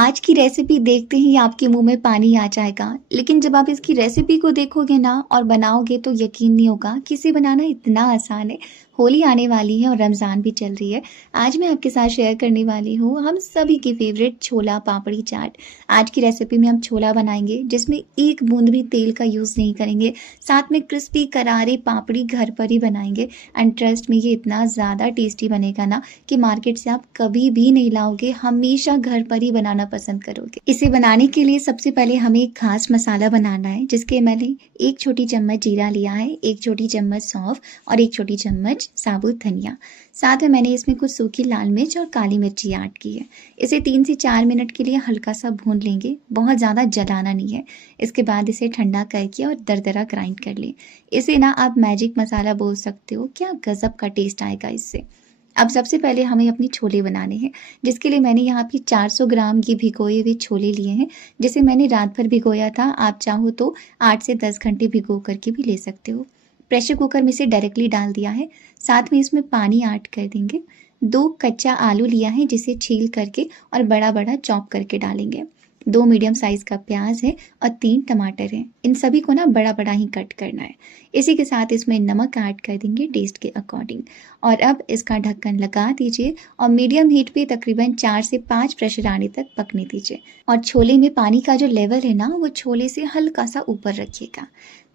आज की रेसिपी देखते ही आपके मुंह में पानी आ जाएगा, लेकिन जब आप इसकी रेसिपी को देखोगे ना और बनाओगे तो यकीन नहीं होगा कि इसे बनाना इतना आसान है। होली आने वाली है और रमज़ान भी चल रही है। आज मैं आपके साथ शेयर करने वाली हूँ हम सभी की फेवरेट छोला पापड़ी चाट। आज की रेसिपी में हम छोला बनाएंगे जिसमें एक बूंद भी तेल का यूज़ नहीं करेंगे। साथ में क्रिस्पी करारे पापड़ी घर पर ही बनाएंगे। एंड ट्रस्ट में ये इतना ज़्यादा टेस्टी बनेगा ना कि मार्केट से आप कभी भी नहीं लाओगे, हमेशा घर पर ही बनाना पसंद करोगे। इसे बनाने के लिए सबसे पहले हमें एक खास मसाला बनाना है, जिसके मैंने एक छोटी चम्मच जीरा लिया है, एक छोटी चम्मच सौंफ और एक छोटी चम्मच साबुत धनिया। साथ में मैंने इसमें कुछ सूखी लाल मिर्च और काली मिर्ची ऐड की है। इसे 3 से 4 मिनट के लिए हल्का सा भून लेंगे, बहुत ज़्यादा जलाना नहीं है। इसके बाद इसे ठंडा करके और दरदरा ग्राइंड कर लें। इसे ना आप मैजिक मसाला बोल सकते हो, क्या गजब का टेस्ट आएगा इससे। अब सबसे पहले हमें अपने छोले बनाने हैं, जिसके लिए मैंने यहाँ पे 400 ग्राम ये भिगोए हुए छोले लिए हैं, जिसे मैंने रात भर भिगोया था। आप चाहो तो 8 से 10 घंटे भिगो करके भी ले सकते हो। प्रेशर कुकर में इसे डायरेक्टली डाल दिया है। साथ में इसमें पानी ऐड कर देंगे। 2 कच्चा आलू लिया है, जिसे छील करके और बड़ा बड़ा चॉप करके डालेंगे। 2 मीडियम साइज़ का प्याज है और 3 टमाटर हैं। इन सभी को ना बड़ा बड़ा ही कट करना है। इसी के साथ इसमें नमक ऐड कर देंगे टेस्ट के अकॉर्डिंग। और अब इसका ढक्कन लगा दीजिए और मीडियम हीट पे तकरीबन 4 से 5 प्रेशर आने तक पकने दीजिए। और छोले में पानी का जो लेवल है ना, वो छोले से हल्का सा ऊपर रखिएगा।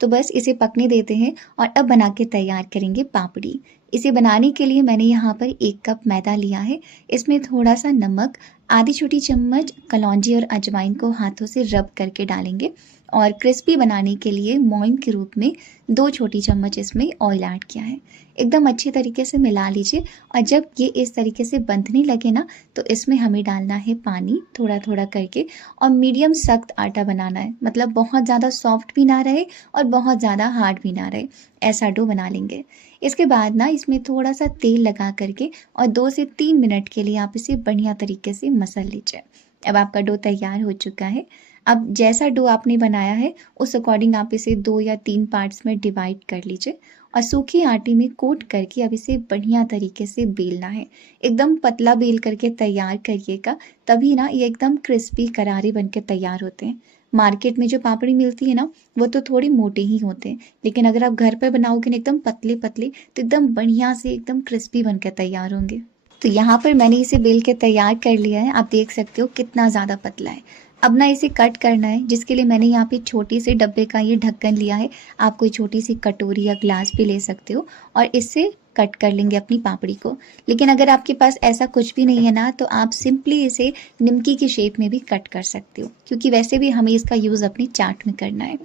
तो बस इसे पकने देते हैं और अब बना के तैयार करेंगे पापड़ी। इसे बनाने के लिए मैंने यहाँ पर 1 कप मैदा लिया है। इसमें थोड़ा सा नमक, आधी छोटी चम्मच कलौंजी और अजवाइन को हाथों से रब करके डालेंगे। और क्रिस्पी बनाने के लिए मोइन के रूप में 2 छोटी चम्मच इसमें ऑयल ऐड किया है। एकदम अच्छे तरीके से मिला लीजिए। और जब ये इस तरीके से बंधने लगे ना, तो इसमें हमें डालना है पानी थोड़ा थोड़ा करके। और मीडियम सख्त आटा बनाना है, मतलब बहुत ज़्यादा सॉफ्ट भी ना रहे और बहुत ज़्यादा हार्ड भी ना रहे, ऐसा डो बना लेंगे। इसके बाद ना इसमें थोड़ा सा तेल लगा करके और 2 से 3 मिनट के लिए आप इसे बढ़िया तरीके से मसल लीजिए। अब आपका डो तैयार हो चुका है। अब जैसा डो आपने बनाया है उस अकॉर्डिंग आप इसे 2 या 3 पार्ट्स में डिवाइड कर लीजिए और सूखे आटे में कोट करके अब इसे बढ़िया तरीके से बेलना है। एकदम पतला बेल करके तैयार करिएगा, तभी ना ये एकदम क्रिस्पी करारे बन के तैयार होते हैं। मार्केट में जो पापड़ी मिलती है ना, वो तो थोड़े मोटे ही होते हैं, लेकिन अगर आप घर पर बनाओगे ना एकदम पतले पतले, तो एकदम बढ़िया से एकदम क्रिस्पी बन के तैयार होंगे। तो यहाँ पर मैंने इसे बेल के तैयार कर लिया है। आप देख सकते हो कितना ज़्यादा पतला है। अब ना इसे कट करना है, जिसके लिए मैंने यहाँ पे छोटे से डब्बे का ये ढक्कन लिया है। आप कोई छोटी सी कटोरी या ग्लास भी ले सकते हो और इससे कट कर लेंगे अपनी पापड़ी को। लेकिन अगर आपके पास ऐसा कुछ भी नहीं है ना, तो आप सिंपली इसे निमकी की शेप में भी कट कर सकते हो, क्योंकि वैसे भी हमें इसका यूज़ अपनी चाट में करना है।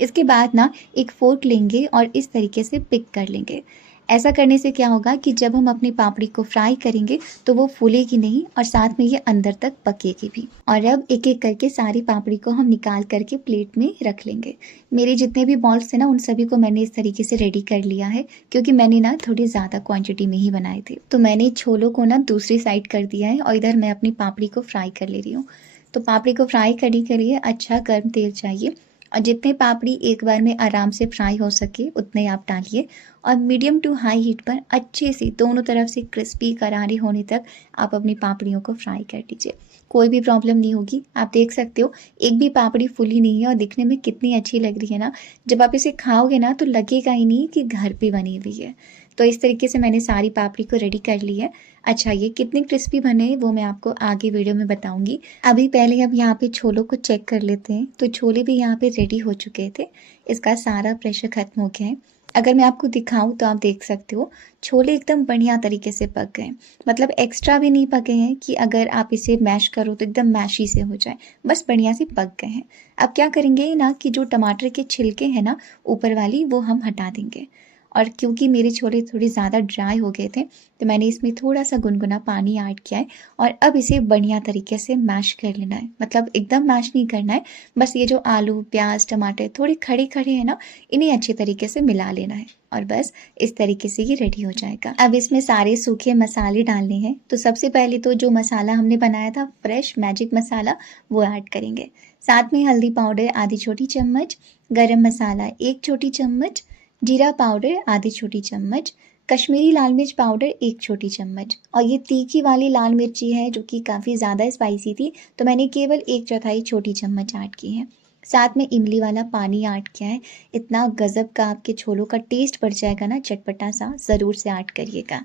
इसके बाद ना एक फोर्क लेंगे और इस तरीके से पिक कर लेंगे। ऐसा करने से क्या होगा कि जब हम अपनी पापड़ी को फ्राई करेंगे तो वो फूलेगी नहीं और साथ में ये अंदर तक पकेगी भी। और अब एक एक करके सारी पापड़ी को हम निकाल करके प्लेट में रख लेंगे। मेरे जितने भी बॉल्स थे ना, उन सभी को मैंने इस तरीके से रेडी कर लिया है, क्योंकि मैंने ना थोड़ी ज़्यादा क्वांटिटी में ही बनाए थे। तो मैंने छोलों को ना दूसरी साइड कर दिया है और इधर मैं अपनी पापड़ी को फ्राई कर ले रही हूँ। तो पापड़ी को फ्राई करने के लिए अच्छा गर्म तेल चाहिए और जितने पापड़ी एक बार में आराम से फ्राई हो सके उतने आप डालिए। और मीडियम टू हाई हीट पर अच्छे से दोनों तरफ से क्रिस्पी करारी होने तक आप अपनी पापड़ियों को फ्राई कर लीजिए। कोई भी प्रॉब्लम नहीं होगी। आप देख सकते हो एक भी पापड़ी फूली नहीं है और दिखने में कितनी अच्छी लग रही है ना। जब आप इसे खाओगे ना, तो लगेगा ही नहीं कि घर पे बनी हुई है। तो इस तरीके से मैंने सारी पापड़ी को रेडी कर ली है। अच्छा, ये कितने क्रिस्पी बने वो मैं आपको आगे वीडियो में बताऊंगी। अभी पहले अब यहाँ पे छोलों को चेक कर लेते हैं। तो छोले भी यहाँ पे रेडी हो चुके थे। इसका सारा प्रेशर खत्म हो गया है। अगर मैं आपको दिखाऊं तो आप देख सकते हो छोले एकदम बढ़िया तरीके से पक गए। मतलब एक्स्ट्रा भी नहीं पके हैं कि अगर आप इसे मैश करो तो एकदम मैशी से हो जाए, बस बढ़िया से पक गए हैं। अब क्या करेंगे ना कि जो टमाटर के छिलके हैं ना ऊपर वाली, वो हम हटा देंगे। और क्योंकि मेरे छोले थोड़े ज़्यादा ड्राई हो गए थे, तो मैंने इसमें थोड़ा सा गुनगुना पानी ऐड किया है। और अब इसे बढ़िया तरीके से मैश कर लेना है। मतलब एकदम मैश नहीं करना है, बस ये जो आलू प्याज टमाटर थोड़े खड़े खड़े हैं ना, इन्हें अच्छे तरीके से मिला लेना है। और बस इस तरीके से ये रेडी हो जाएगा। अब इसमें सारे सूखे मसाले डालने हैं। तो सबसे पहले तो जो मसाला हमने बनाया था फ्रेश मैजिक मसाला, वो ऐड करेंगे। साथ में हल्दी पाउडर आधी छोटी चम्मच, गरम मसाला 1 छोटी चम्मच, जीरा पाउडर आधी छोटी चम्मच, कश्मीरी लाल मिर्च पाउडर 1 छोटी चम्मच, और ये तीखी वाली लाल मिर्ची है जो कि काफ़ी ज़्यादा स्पाइसी थी, तो मैंने केवल 1/4 छोटी चम्मच ऐड की है। साथ में इमली वाला पानी ऐड किया है। इतना गज़ब का आपके छोलों का टेस्ट बढ़ जाएगा ना, चटपटा सा, ज़रूर से ऐड करिएगा।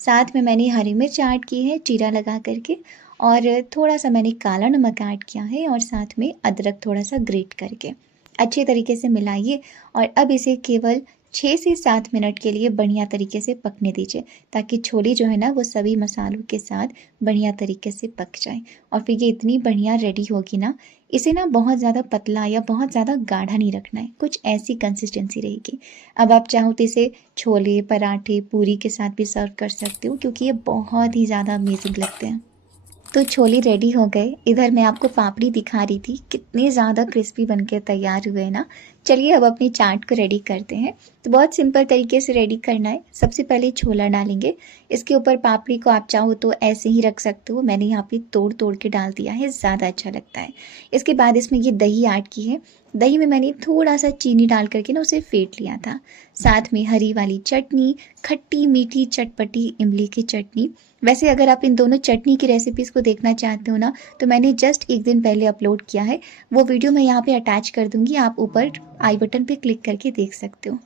साथ में मैंने हरी मिर्च ऐड की है चीरा लगा करके, और थोड़ा सा मैंने काला नमक ऐड किया है, और साथ में अदरक थोड़ा सा ग्रेट करके अच्छे तरीके से मिलाइए। और अब इसे केवल 6 से 7 मिनट के लिए बढ़िया तरीके से पकने दीजिए, ताकि छोले जो है ना वो सभी मसालों के साथ बढ़िया तरीके से पक जाए। और फिर ये इतनी बढ़िया रेडी होगी ना, इसे ना बहुत ज़्यादा पतला या बहुत ज़्यादा गाढ़ा नहीं रखना है, कुछ ऐसी कंसिस्टेंसी रहेगी। अब आप चाहो तो इसे छोले, पराठे, पूरी के साथ भी सर्व कर सकते हो, क्योंकि ये बहुत ही ज़्यादा अमेजिंग लगते हैं। तो छोले रेडी हो गए। इधर मैं आपको पापड़ी दिखा रही थी, कितने ज़्यादा क्रिस्पी बनके तैयार हुए ना। चलिए अब अपनी चाट को रेडी करते हैं। तो बहुत सिंपल तरीके से रेडी करना है। सबसे पहले छोला डालेंगे, इसके ऊपर पापड़ी को आप चाहो तो ऐसे ही रख सकते हो, मैंने यहाँ पे तोड़ तोड़ के डाल दिया है, ज़्यादा अच्छा लगता है। इसके बाद इसमें ये दही ऐड की है। दही में मैंने थोड़ा सा चीनी डाल करके ना उसे फेंट लिया था। साथ में हरी वाली चटनी, खट्टी मीठी चटपटी इमली की चटनी। वैसे अगर आप इन दोनों चटनी की रेसिपीज़ को देखना चाहते हो ना, तो मैंने जस्ट एक दिन पहले अपलोड किया है, वो वीडियो मैं यहाँ पे अटैच कर दूँगी, आप ऊपर आई बटन पे क्लिक करके देख सकते हो।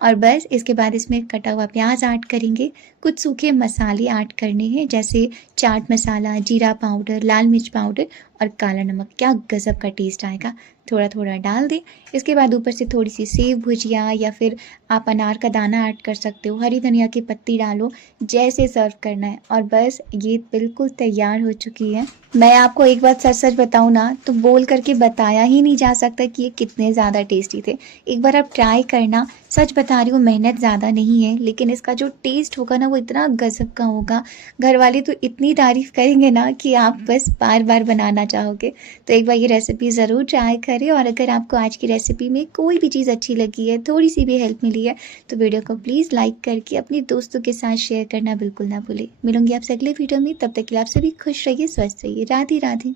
और बस इसके बाद इसमें कटा हुआ प्याज ऐड करेंगे, कुछ सूखे मसाले ऐड करने हैं, जैसे चाट मसाला, जीरा पाउडर, लाल मिर्च पाउडर और काला नमक। क्या गज़ब का टेस्ट आएगा, थोड़ा थोड़ा डाल दें। इसके बाद ऊपर से थोड़ी सी सेव भुजिया या फिर आप अनार का दाना ऐड कर सकते हो, हरी धनिया की पत्ती डालो, जैसे सर्व करना है। और बस ये बिल्कुल तैयार हो चुकी है। मैं आपको एक बात सच सच बताऊँ ना, तो बोल करके बताया ही नहीं जा सकता कि ये कितने ज़्यादा टेस्टी थे। एक बार आप ट्राई करना, सच बता रही हूँ, मेहनत ज़्यादा नहीं है, लेकिन इसका जो टेस्ट होगा ना वो इतना गज़ब का होगा। घर वाले तो इतनी तारीफ़ करेंगे ना कि आप बस बार बार बनाना चाहोगे। तो एक बार ये रेसिपी ज़रूर ट्राई करें। और अगर आपको आज की रेसिपी में कोई भी चीज़ अच्छी लगी है, थोड़ी सी भी हेल्प मिली है, तो वीडियो को प्लीज़ लाइक करके अपने दोस्तों के साथ शेयर करना बिल्कुल ना भूलें। मिलूंगी आपसे अगले वीडियो में, तब तक के लिए आप सभी खुश रहिए, स्वस्थ रहिए। राधे राधे।